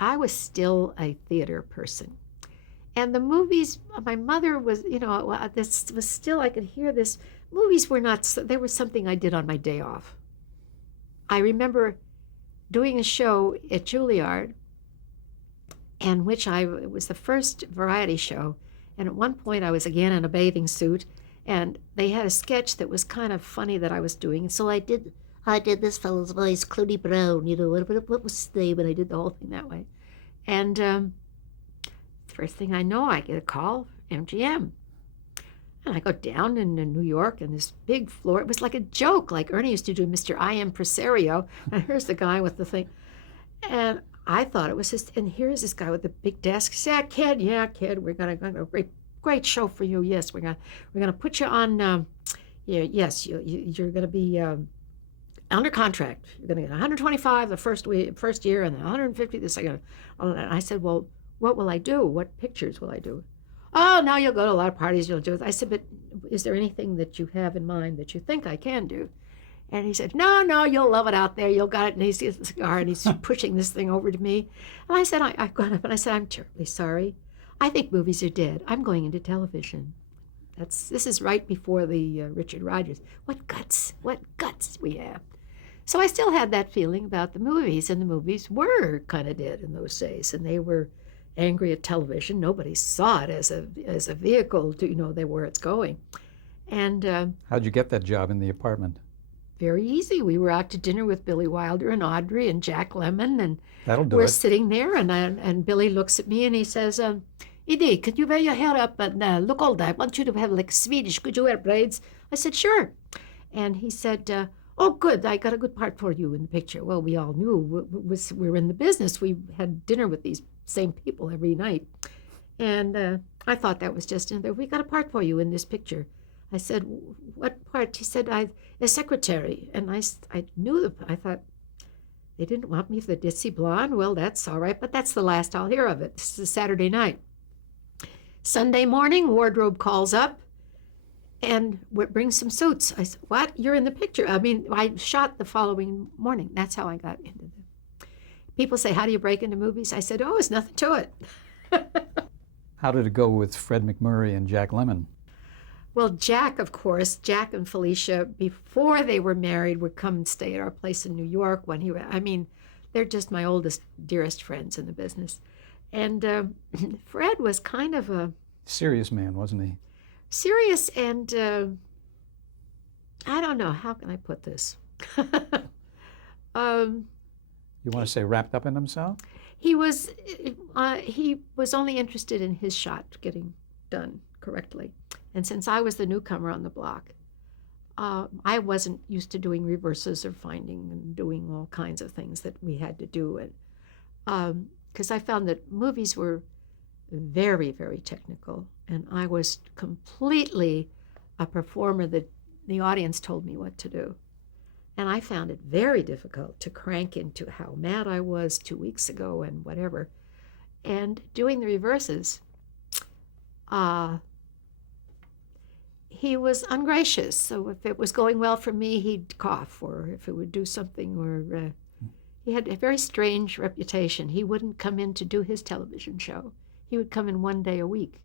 I was still a theater person. And the movies, my mother was, this was still, I could hear this. Movies were not, they were something I did on my day off. I remember doing a show at Juilliard, and it was the first variety show. And at one point I was again in a bathing suit, and they had a sketch that was kind of funny that I was doing. And so I did this fellow's voice, Clooney Brown, what was his name? And I did the whole thing that way. And first thing I know, I get a call, MGM. And I go down in New York, and this big floor, it was like a joke, like Ernie used to do Mr. I Am Presario. And here's the guy with the thing. And I thought it was just, and here's this guy with the big desk. He said, yeah, kid, we're gonna great show for you. Yes, we're gonna put you on. Yes, you're gonna be under contract. You're gonna get 125 the first year, and then 150 the second. And I said, well, what will I do? What pictures will I do? Oh, now you'll go to a lot of parties. You'll do it. I said, but is there anything that you have in mind that you think I can do? And he said, no, you'll love it out there. You'll got it. And he's got the cigar, and he's pushing this thing over to me. And I said, I got up, and I said, I'm terribly sorry. I think movies are dead. I'm going into television. This is right before the Richard Rodgers. What guts we have. So I still had that feeling about the movies, and the movies were kind of dead in those days, and they were angry at television. Nobody saw it as a vehicle to where it's going. And how'd you get that job in the apartment? Very easy. We were out to dinner with Billy Wilder and Audrey and Jack Lemmon, and that'll do we're it. Sitting there, and Billy looks at me and he says, Edie, could you wear your hair up and look older? I want you to have like Swedish. Could you wear braids? I said, sure. And he said, oh, good. I got a good part for you in the picture. Well, we all knew we're in the business. We had dinner with these same people every night. And I thought that was just in there. We got a part for you in this picture. I said, what part? He said, a secretary. And I knew, I thought, they didn't want me for the ditzy blonde? Well, that's all right, but that's the last I'll hear of it. This is a Saturday night. Sunday morning, wardrobe calls up and brings some suits. I said, what? You're in the picture. I mean, I shot the following morning. That's how I got into them. People say, how do you break into movies? I said, oh, it's nothing to it. How did it go with Fred McMurray and Jack Lemmon? Well, Jack, of course, Jack and Felicia, before they were married, would come and stay at our place in New York when they're just my oldest, dearest friends in the business. And Fred was kind of a serious man, wasn't he? Serious, and I don't know, how can I put this? You want to say wrapped up in himself? He was only interested in his shot getting done correctly. And since I was the newcomer on the block, I wasn't used to doing reverses or finding and doing all kinds of things that we had to do. And because I found that movies were very, very technical, and I was completely a performer that the audience told me what to do. And I found it very difficult to crank into how mad I was 2 weeks ago and whatever. And doing the reverses, he was ungracious. So if it was going well for me, he'd cough, or if it would do something, or he had a very strange reputation. He wouldn't come in to do his television show. He would come in one day a week.